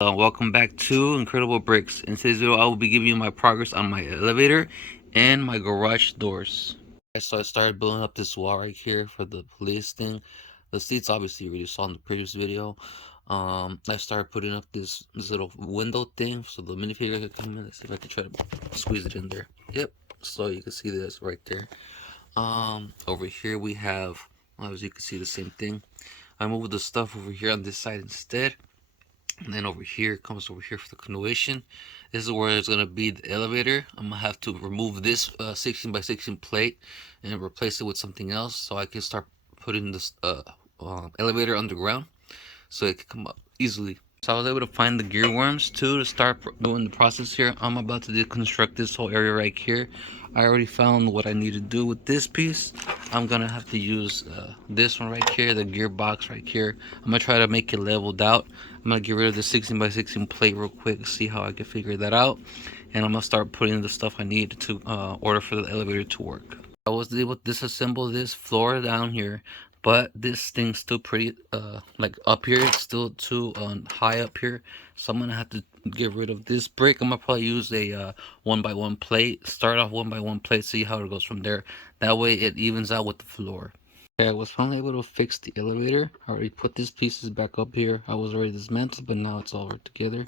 Welcome back to Incredible Bricks. In today's video, I will be giving you my progress on my elevator and my garage doors. So I started building up this wall right here for the police thing. The seats obviously you already saw in the previous video. I started putting up this little window thing so the minifigure could come in. Let's see if I can try to squeeze it in there. Yep. So you can see this right there. Over here we have, as you can see, the same thing. I moved the stuff over here on this side instead. And then over here comes over here for the continuation. This is where it's gonna be the elevator. I'm gonna have to remove this 16 by 16 plate and replace it with something else so I can start putting this elevator underground so it can come up easily. So I was able to find the gear worms too to start doing the process here. I'm about to deconstruct this whole area right here. I already found what I need to do with this piece. I'm gonna have to use this one right here, the gearbox right here. I'm gonna try to make it leveled out. I'm gonna get rid of the 16 by 16 plate real quick, see how I can figure that out. And I'm gonna start putting the stuff I need to order for the elevator to work. I was able to disassemble this floor down here, but this thing's still pretty like up here. It's still too high up here, so I'm gonna have to get rid of this brick. I'm gonna probably use a 1x1 plate. Start off 1x1 plate, see how it goes from there. That way it evens out with the floor. Okay, I was finally able to fix the elevator. I already put these pieces back up here. I was already dismantled, but now it's all together.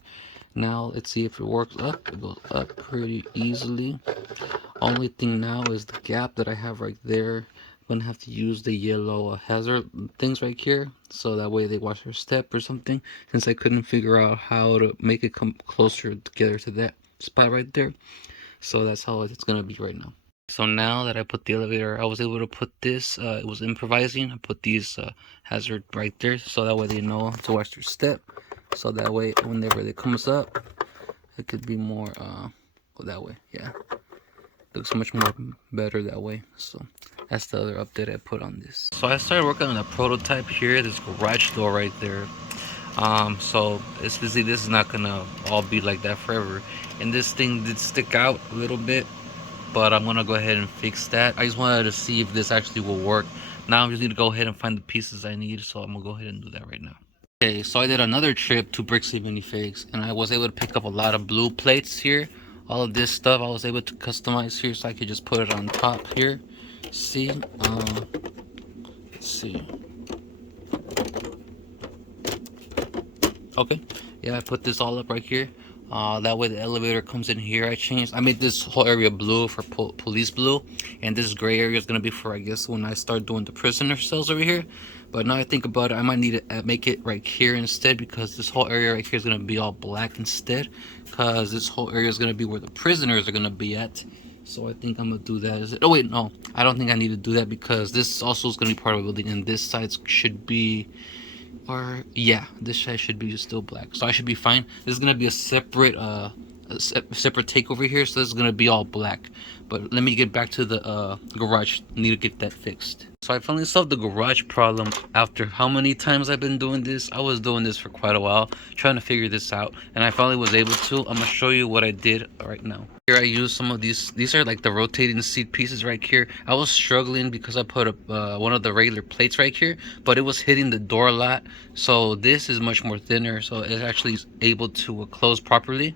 Now let's see if it works up. It goes up pretty easily. Only thing now is the gap that I have right there. I'm gonna have to use the yellow hazard things right here, so that way they watch their step or something, since I couldn't figure out how to make it come closer together to that spot right there. So that's how it's gonna be right now. So now that I put the elevator, I was able to put this, it was improvising. I put these hazard right there, so that way they know to watch their step. So that way, whenever it comes up, it could be more, that way, yeah. Looks much more better that way. So that's the other update I put on this. So I started working on a prototype here, this garage door right there. So it's busy. This is not gonna all be like that forever. And this thing did stick out a little bit, but I'm gonna go ahead and fix that. I just wanted to see if this actually will work. Now I just need to go ahead and find the pieces I need, so I'm gonna go ahead and do that right now. Okay, so I did another trip to Brixie Minifigs, and I was able to pick up a lot of blue plates here. All of this stuff I was able to customize here, so I could just put it on top here. See, let's see. Okay, yeah, I put this all up right here. That way the elevator comes in here. I made this whole area blue for police blue, and this gray area is gonna be for, I guess, when I start doing the prisoner cells over here. But now I think about it, I might need to make it right here instead, because this whole area right here is gonna be all black instead, because this whole area is gonna be where the prisoners are gonna be at. So I think I'm gonna do that. Oh wait, no, I don't think I need to do that, because this also is gonna be part of the building, and this side should be, or yeah, this side should be still black, so I should be fine. This is gonna be a separate separate take over here, so this is gonna be all black. But let me get back to the garage. I need to get that fixed. So I finally solved the garage problem after how many times I've been doing this. I was doing this for quite a while, trying to figure this out, and I finally was able to. I'm gonna show you what I did right now. Here I used some of these are like the rotating seat pieces right here. I was struggling because I put up one of the regular plates right here, but it was hitting the door a lot. So this is much more thinner, so it actually is able to close properly.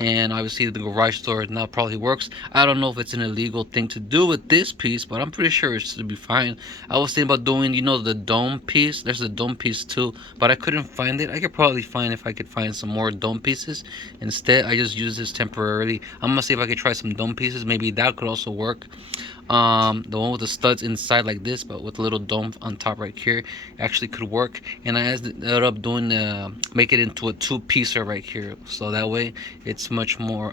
And obviously the garage door now probably works. I don't know if it's an illegal thing to do with this piece, but I'm pretty sure it should be fine. I was thinking about doing, you know, the dome piece. There's a dome piece too, but I couldn't find it. I could probably find, if I could find some more dome pieces. Instead, I just use this temporarily. I'm gonna see if I could try some dome pieces. Maybe that could also work. The one with the studs inside like this, but with a little dome on top right here, actually could work. And I ended up doing make it into a two-piecer right here, so that way it's much more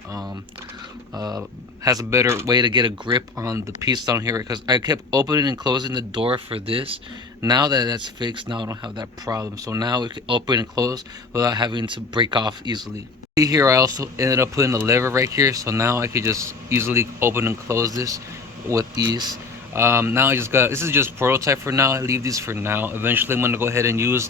has a better way to get a grip on the piece down here, because I kept opening and closing the door for this. Now that that's fixed, now I don't have that problem, so now we can open and close without having to break off easily. See here, I also ended up putting the lever right here, so now I could just easily open and close this with ease. Now I just got, this is just prototype for now. I leave these for now. Eventually I'm gonna go ahead and use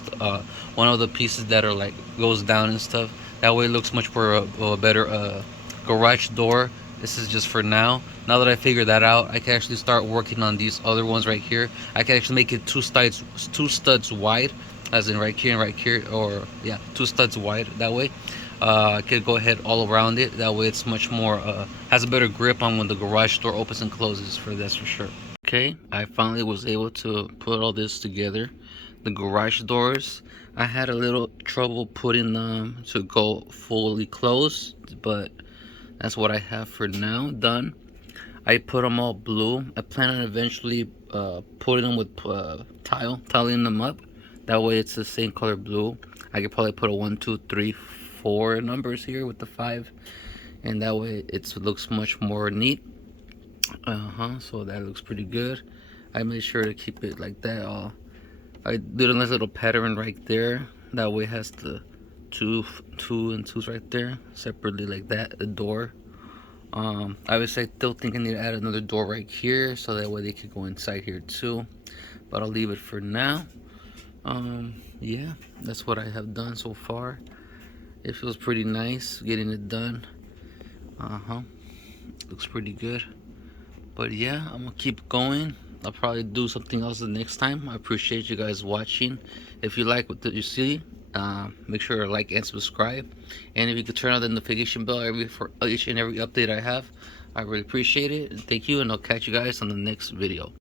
one of the pieces that are like goes down and stuff. That way it looks much more better garage door. This is just for now. Now that I figured that out, I can actually start working on these other ones right here. I can actually make it two studs wide, as in right here and right here, or yeah, 2 studs wide. That way I could go ahead all around it. That way it's much more has a better grip on when the garage door opens and closes, for that's for sure. Okay, I finally was able to put all this together. The garage doors, I had a little trouble putting them to go fully closed, but that's what I have for now done. I put them all blue. I plan on eventually putting them with tiling them up. That way it's the same color blue. I could probably put a 1, 2, 3, 4 numbers here with the 5, and that way it looks much more neat. So that looks pretty good. I made sure to keep it like that. I did a nice little pattern right there. That way it has the two and twos right there separately like that. The door. I was still thinking to add another door right here so that way they could go inside here too. But I'll leave it for now. Yeah, that's what I have done so far. It feels pretty nice getting it done. Looks pretty good. But yeah, I'm gonna keep going. I'll probably do something else the next time. I appreciate you guys watching. If you like what you see, make sure to like and subscribe. And if you could turn on the notification bell for each and every update I have, I really appreciate it. Thank you, and I'll catch you guys on the next video.